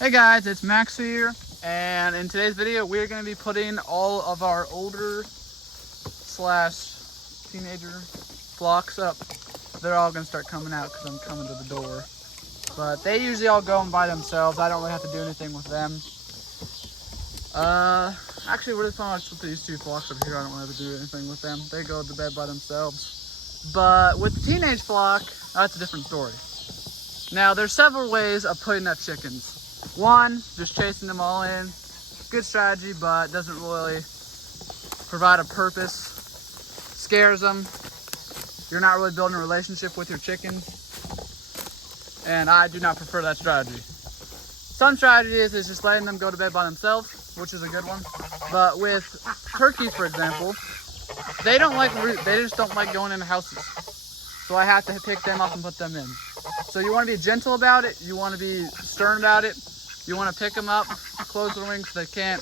Hey guys, it's Max here, and in today's video we're going to be putting all of our older slash teenager flocks up. They're all going to start coming out because I'm coming to the door. But they usually all go in by themselves. I don't really have to do anything with them. Actually, we're just going to put these two flocks up here. I don't really have to do anything with them. They go to bed by themselves. But with the teenage flock, that's a different story. Now, there's several ways of putting up chickens. One, just chasing them all in. Good strategy, but doesn't really provide a purpose. Scares them. You're not really building a relationship with your chickens. And I do not prefer that strategy. Some strategies is just letting them go to bed by themselves, which is a good one. But with turkeys, for example, they just don't like going into houses. So I have to pick them up and put them in. So you want to be gentle about it. You want to be stern about it. You want to pick them up, close their wings so they can't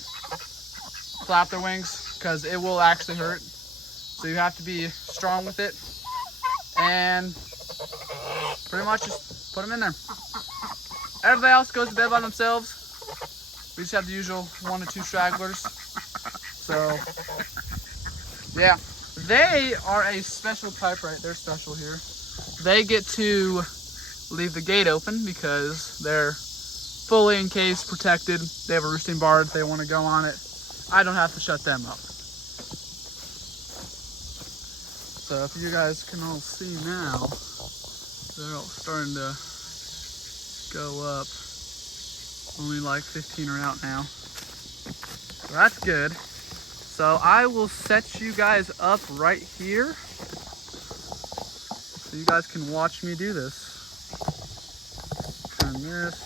flap their wings because it will actually hurt. So you have to be strong with it and pretty much just put them in there. Everybody else goes to bed by themselves. We just have the usual 1 to 2 stragglers. So yeah, they are a special type, right? They're special here. They get to leave the gate open because they're fully encased, protected. They have a roosting bar if they want to go on it. I don't have to shut them up. So if you guys can all see now, they're all starting to go up. Only like 15 are out now. So that's good. So I will set you guys up right here so you guys can watch me do this. Turn this.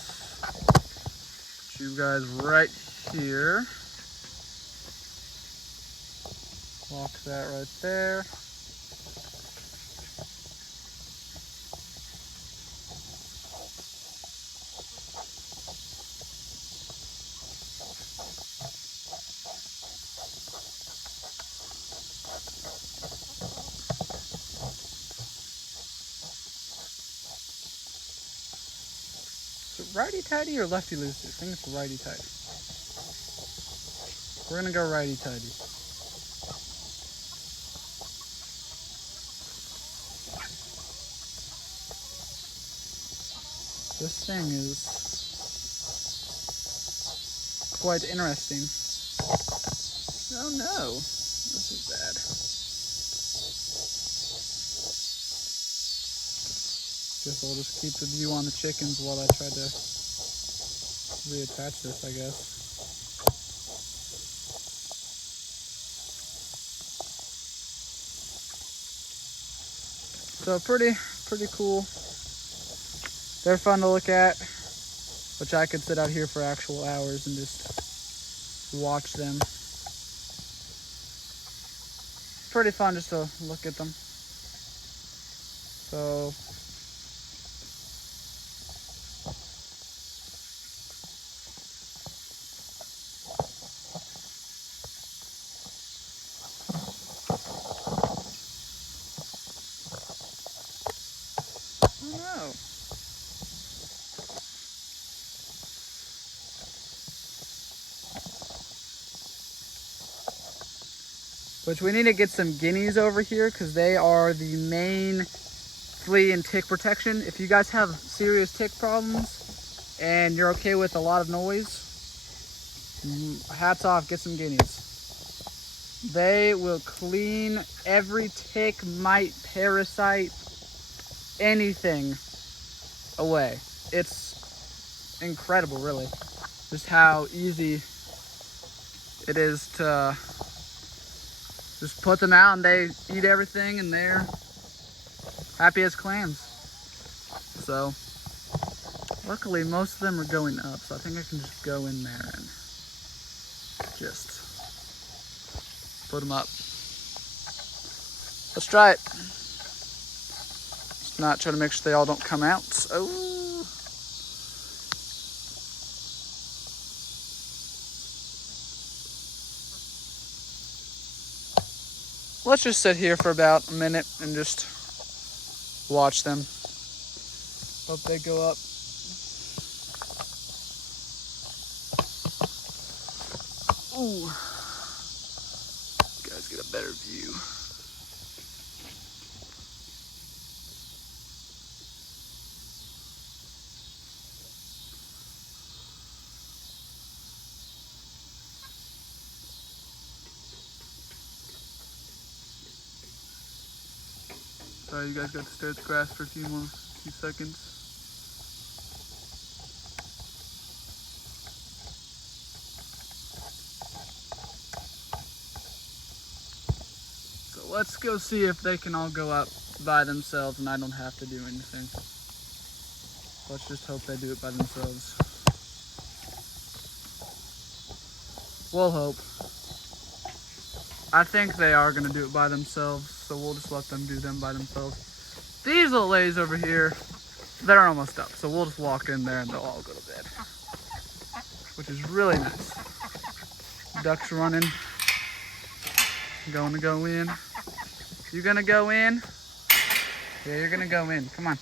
Put you guys right here. Lock that right there. Righty-tighty or lefty-loosey? I think it's righty-tighty. We're gonna go righty-tighty. This thing is quite interesting. Oh no, this is bad. Guess I'll just keep the view on the chickens while I try to reattach this, I guess. So pretty cool. They're fun to look at, which I could sit out here for actual hours and just watch them. Pretty fun just to look at them. So no. Which we need to get some guineas over here because they are the main flea and tick protection. If you guys have serious tick problems and you're okay with a lot of noise, hats off, get some guineas. They will clean every tick, mite, parasite, anything away. It's incredible, really, just how easy it is to just put them out and they eat everything and they're happy as clams. So luckily most of them are going up, so I think I can just go in there and just put them up. Let's try it. Just not try to make sure they all don't come out. So let's just sit here for about a minute and just watch them. Hope they go up. Ooh. You guys get a better view. Sorry, you guys got to stare at the grass for a few seconds. So let's go see if they can all go up by themselves and I don't have to do anything. Let's just hope they do it by themselves. We'll hope. I think they are gonna do it by themselves, so we'll just let them do them by themselves. These little ladies over here, they're almost up, so we'll just walk in there and they'll all go to bed, which is really nice. Ducks running. Going to go in. You gonna go in? Yeah, you're gonna go in. Come on.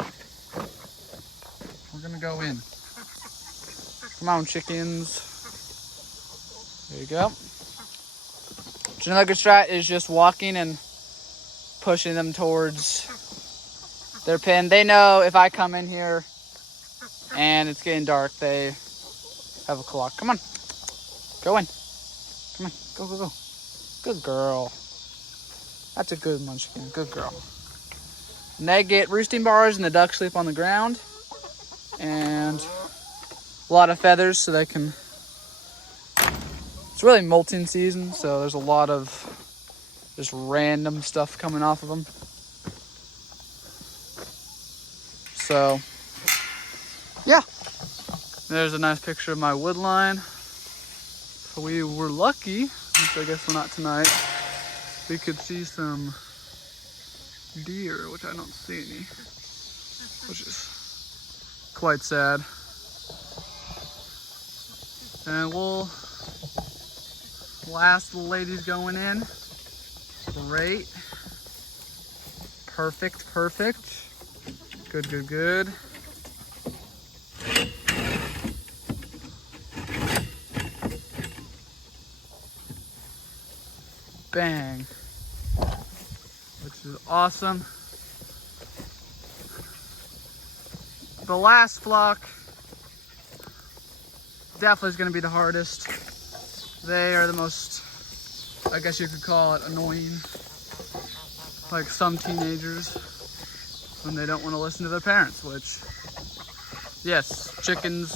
We're gonna go in. Come on, chickens. There you go. So another good strat is just walking and pushing them towards their pen. They know if I come in here and it's getting dark, they have a clock. Come on. Go in. Come on. Go, go, go. Good girl. That's a good munchkin. Good girl. And they get roosting bars and the ducks sleep on the ground. And a lot of feathers so they can... It's really molting season, so there's a lot of just random stuff coming off of them. So, yeah. There's a nice picture of my wood line. So we were lucky, which I guess we're not tonight. We could see some deer, which I don't see any, which is quite sad. And we'll last the ladies going in. Great. Perfect, perfect. Good, good, good. Bang. Which is awesome. The last flock definitely is going to be the hardest. They are the most, I guess you could call it, annoying. Like some teenagers when they don't want to listen to their parents, which, yes, chickens,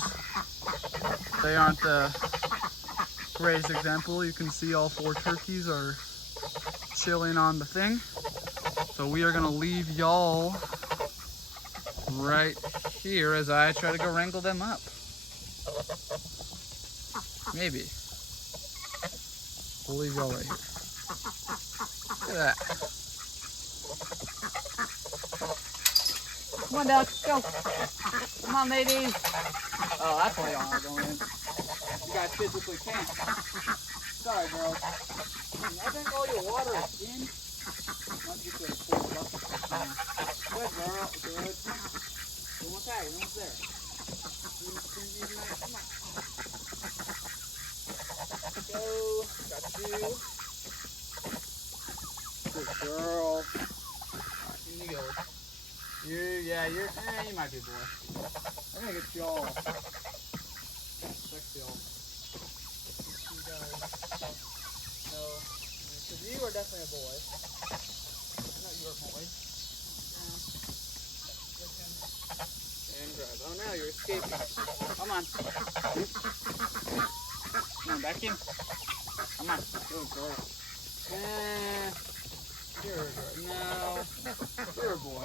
they aren't the greatest example. You can see all 4 turkeys are chilling on the thing. So we are going to leave y'all right here as I try to go wrangle them up. Maybe. We'll leave y'all right here. Look at that. Come on, ducks, go. Come on, ladies. Oh, that's why y'all aren't going in. You guys physically can't. Sorry, girls. I think all your water is in. Not just a full bucket. Good, girl. Good. Almost there. Almost there. Come on. Go. Got you. Good girl. Alright, here you go. You might be a boy. I'm gonna get y'all. Check y'all. You guys. No. Because you are definitely a boy. I know you are a boy. Down. Looking. And grab. Oh, now you're escaping. Come on. Come on, back in. Come on. Good girl. You're a girl. No. You're a boy.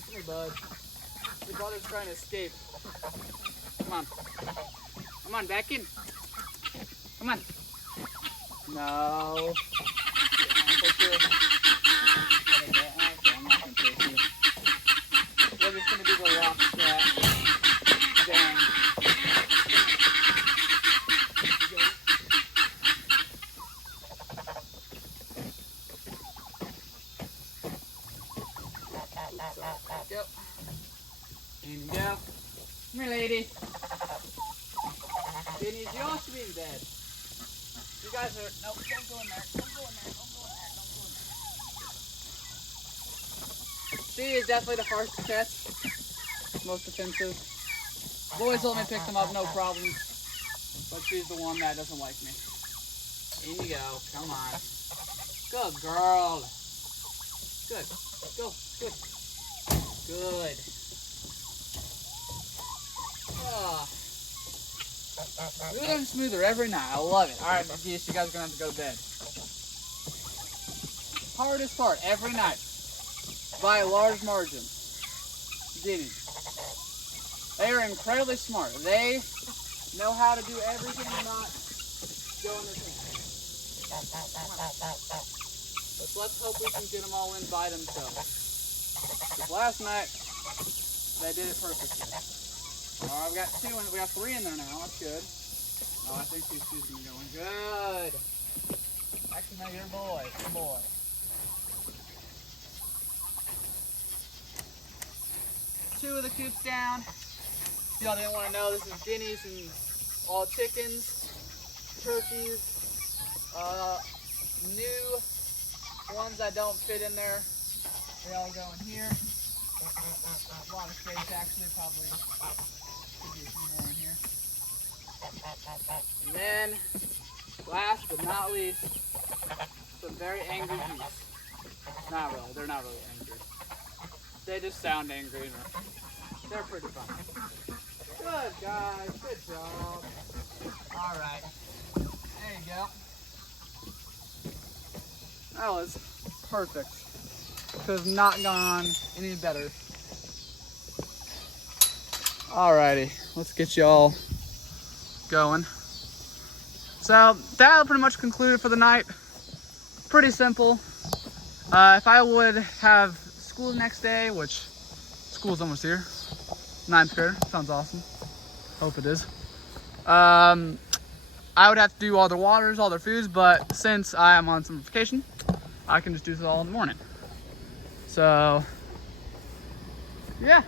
Come here, bud. Your brother's trying to escape. Come on. Come on, back in. Come on. No. I'm not going to take you. We're just going to do the lock strap. Dang. Go. In you go. Come here, lady. Guineas, you all should be in bed. You guys are, nope, don't go in there, don't go in there, don't go in there, don't go in there. She is definitely the hardest to catch, most defensive. Boys will let me pick them up, no problems. But she's the one that doesn't like me. In you go, come on. Good girl. Good, go, good. Good. Oh. Smoother and smoother every night, I love it. Alright, geese, you guys are gonna have to go to bed. Hardest part, every night. By a large margin. Guineas. They are incredibly smart. They know how to do everything and not go in their thing. But let's hope we can get them all in by themselves. Because last night, they did it perfectly. Alright, we got we got 3 in there now. That's good. Oh, I think she's going good. Actually, no, you're a boy. You're a boy. Two of the coops down. Y'all didn't want to know, this is guineas and all chickens, turkeys, new ones that don't fit in there. They all go in here. A lot of space actually, probably could be a few more in here. And then, last but not least, some very angry geese. Not really, they're not really angry. They just sound angry. They're pretty fun. Good guys, good job. All right, there you go. That was perfect. Could have not gone any better. Alrighty, let's get y'all going. So that'll pretty much conclude it for the night. Pretty simple. If I would have school the next day, which school's almost here, 9th grade, sounds awesome. Hope it is. I would have to do all their waters, all their foods, but since I am on summer vacation, I can just do this all in the morning. So, yeah.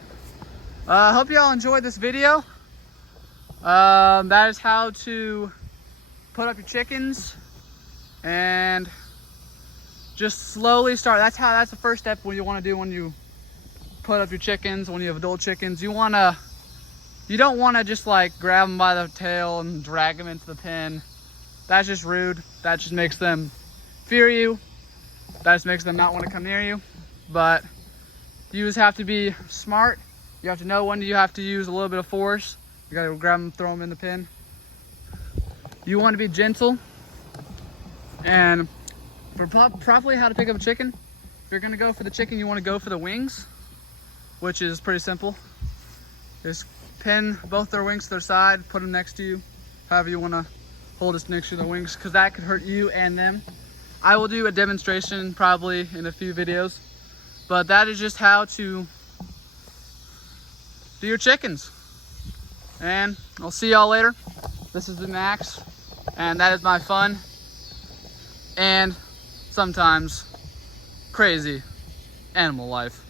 Hope y'all enjoyed this video. That is how to put up your chickens and just slowly start. That's the first step when you want to do when you put up your chickens, when you have adult chickens. You don't want to just like grab them by the tail and drag them into the pen. That's just rude. That just makes them fear you. That just makes them not want to come near you. But you just have to be smart. You have to know when you have to use a little bit of force. You gotta grab them, throw them in the pen. You want to be gentle. And for properly how to pick up a chicken, if you're gonna go for the chicken, you want to go for the wings, which is pretty simple. Just pin both their wings to their side, put them next to you, however you want to hold it next to their wings, because that could hurt you and them. I will do a demonstration probably in a few videos, but that is just how to do your chickens. And I'll see y'all later. This is the Max, and that is my fun and sometimes crazy animal life.